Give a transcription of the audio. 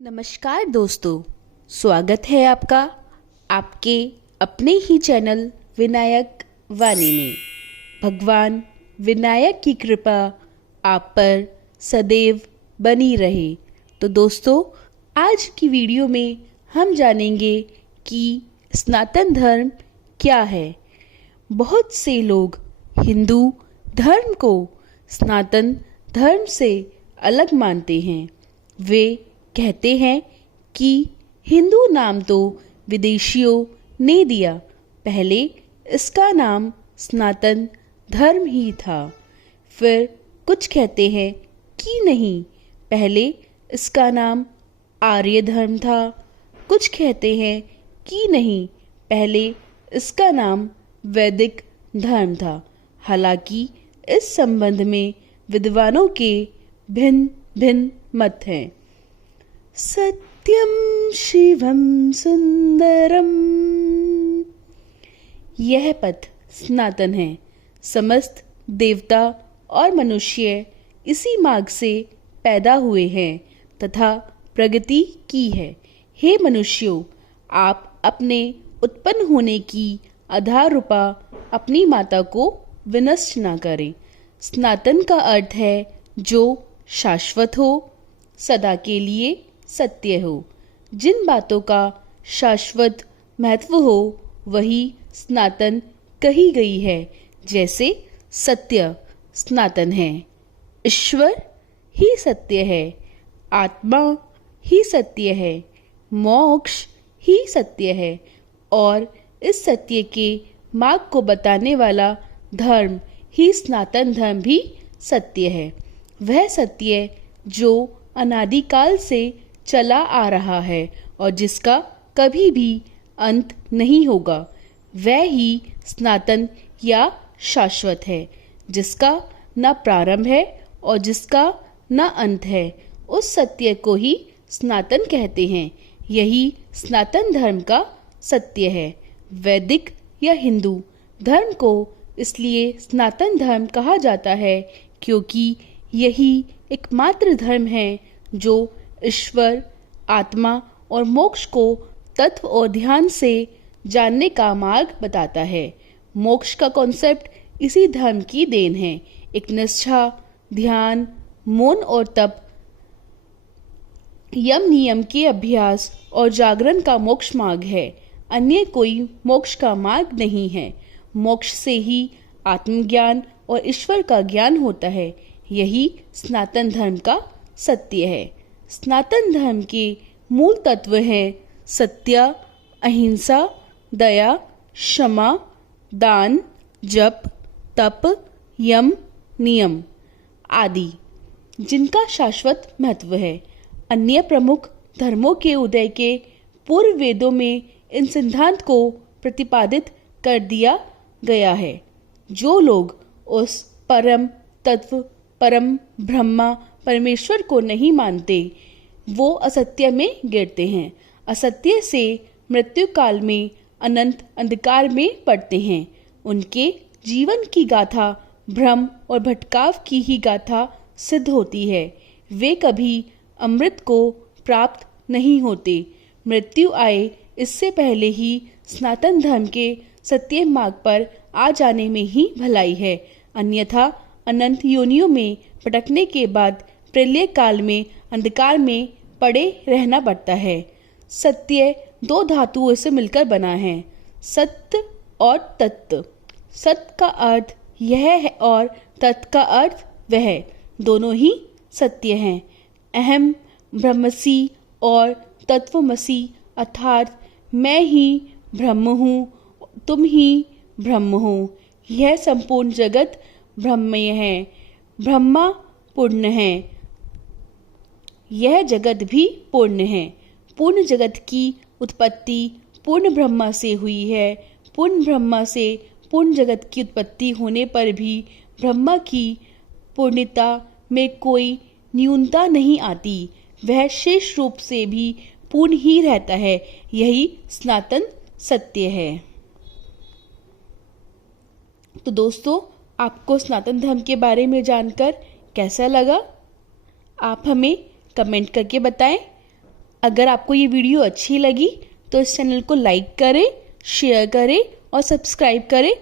नमस्कार दोस्तों, स्वागत है आपका आपके अपने ही चैनल विनायक वाणी में। भगवान विनायक की कृपा आप पर सदैव बनी रहे। तो दोस्तों, आज की वीडियो में हम जानेंगे कि सनातन धर्म क्या है। बहुत से लोग हिंदू धर्म को सनातन धर्म से अलग मानते हैं। वे कहते हैं कि हिंदू नाम तो विदेशियों ने दिया, पहले इसका नाम सनातन धर्म ही था। फिर कुछ कहते हैं कि नहीं, पहले इसका नाम आर्य धर्म था। कुछ कहते हैं कि नहीं, पहले इसका नाम वैदिक धर्म था। हालांकि इस संबंध में विद्वानों के भिन्न भिन्न मत हैं। सत्यम शिवम सुंदरम, यह पथ सनातन है। समस्त देवता और मनुष्य इसी मार्ग से पैदा हुए हैं तथा प्रगति की है। हे मनुष्यों, आप अपने उत्पन्न होने की आधार रूपा अपनी माता को विनष्ट न करें। सनातन का अर्थ है जो शाश्वत हो, सदा के लिए सत्य हो। जिन बातों का शाश्वत महत्व हो वही सनातन कही गई है। जैसे सत्य सनातन है, ईश्वर ही सत्य है, आत्मा ही सत्य है, मोक्ष ही सत्य है और इस सत्य के मार्ग को बताने वाला धर्म ही सनातन धर्म भी सत्य है। वह सत्य जो अनादिकाल से चला आ रहा है और जिसका कभी भी अंत नहीं होगा, वह ही सनातन या शाश्वत है। जिसका न प्रारंभ है और जिसका न अंत है, उस सत्य को ही सनातन कहते हैं। यही सनातन धर्म का सत्य है। वैदिक या हिंदू धर्म को इसलिए सनातन धर्म कहा जाता है क्योंकि यही एकमात्र धर्म है जो ईश्वर, आत्मा और मोक्ष को तत्व और ध्यान से जानने का मार्ग बताता है। मोक्ष का कॉन्सेप्ट इसी धर्म की देन है। एक निष्ठा, ध्यान, मौन और तप, यम नियम के अभ्यास और जागरण का मोक्ष मार्ग है। अन्य कोई मोक्ष का मार्ग नहीं है। मोक्ष से ही आत्मज्ञान और ईश्वर का ज्ञान होता है। यही सनातन धर्म का सत्य है। सनातन धर्म के मूल तत्व हैं सत्य, अहिंसा, दया, क्षमा, दान, जप, तप, यम, नियम आदि, जिनका शाश्वत महत्व है। अन्य प्रमुख धर्मों के उदय के पूर्व वेदों में इन सिद्धांत को प्रतिपादित कर दिया गया है। जो लोग उस परम तत्व, परम ब्रह्मा परमेश्वर को नहीं मानते, वो असत्य में गिरते हैं। असत्य से मृत्यु काल में अनंत अंधकार में पड़ते हैं। उनके जीवन की गाथा भ्रम और भटकाव की ही गाथा सिद्ध होती है। वे कभी अमृत को प्राप्त नहीं होते। मृत्यु आए इससे पहले ही सनातन धर्म के सत्य मार्ग पर आ जाने में ही भलाई है। अन्यथा अनंत योनियों में भटकने के बाद प्रलय काल में अंधकार में पड़े रहना पड़ता है। सत्य दो धातुओं से मिलकर बना है, सत्य और तत्व। सत्य का अर्थ यह है और तत्व का अर्थ वह, दोनों ही सत्य हैं। अहम ब्रह्मसि और तत्वमसि अर्थात मैं ही ब्रह्म हूँ, तुम ही ब्रह्म हो। यह संपूर्ण जगत ब्रह्ममय है। ब्रह्मा पूर्ण है, यह जगत भी पूर्ण है। पूर्ण जगत की उत्पत्ति पूर्ण ब्रह्मा से हुई है। पूर्ण ब्रह्मा से पूर्ण जगत की उत्पत्ति होने पर भी ब्रह्मा की पूर्णता में कोई न्यूनता नहीं आती। वह शेष रूप से भी पूर्ण ही रहता है। यही सनातन सत्य है। तो दोस्तों, आपको सनातन धर्म के बारे में जानकर कैसा लगा? आप हमें कमेंट करके बताएं। अगर आपको ये वीडियो अच्छी लगी तो इस चैनल को लाइक करें, शेयर करें और सब्सक्राइब करें